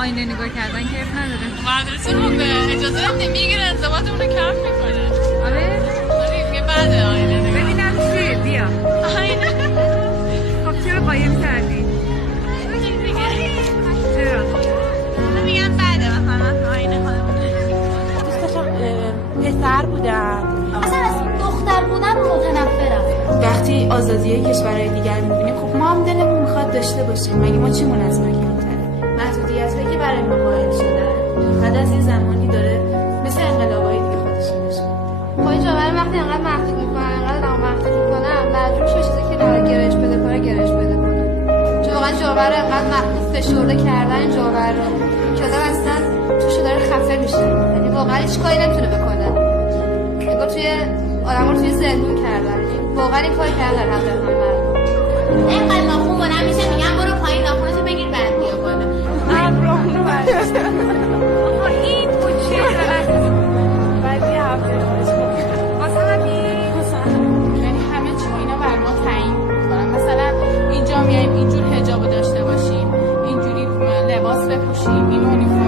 آینه نگاه کردن کیف نداره. مدرسه به اجازه نمیگیره انضباطمون رو کم میکنه. آره دیگه بعد آینه نگاه ببینم چیه بیا. آینه خب چرا قایم کردی؟ چرا؟ میگم بعد مثلا آینه خودمون دوستشم پسر بودم. اصلا از دختر بودن متنفرم. وقتی آزادی کشورهای دیگر می‌بینیم خب ما هم دلمون میخواد داشته باشیم. مگه ما چیمون از ما کمتره؟ محدودیت‌هایی که برای ما قائل شدن بعد از یه زمانی داره مثل انقلاب‌های دیگه خودش نشون میده. خب این جامعه وقتی انقدر محدود میکنن انقدر آدمو محدود میکنن مجبور شه چیزی که داره گرایش بده کنه گرایش بده کنه. چون واقعا جامعه رو انقدر محدود فشرده کردن این جامعه رو که آدم اصلا توش داره خفه میشه. یعنی واقعا هیچ کاری نمیتونه بکنه. انگار توی آدم‌ها رو توی زندون کردن. واقعا این کاری کردن در حق همه. اینقدر ناخون بلند میشه میگن برو پایین ناخونتو بگیر بعد بیا بالا. ابراهیمو برداشت. آقا این بود چیه بعد یه هفته واسه همین یعنی همه چی اینا بر ما تعیین می‌کنن. مثلا اینجا میایم اینجور حجاب داشته باشیم، اینجوری لباس بپوشیم، این یونیفرم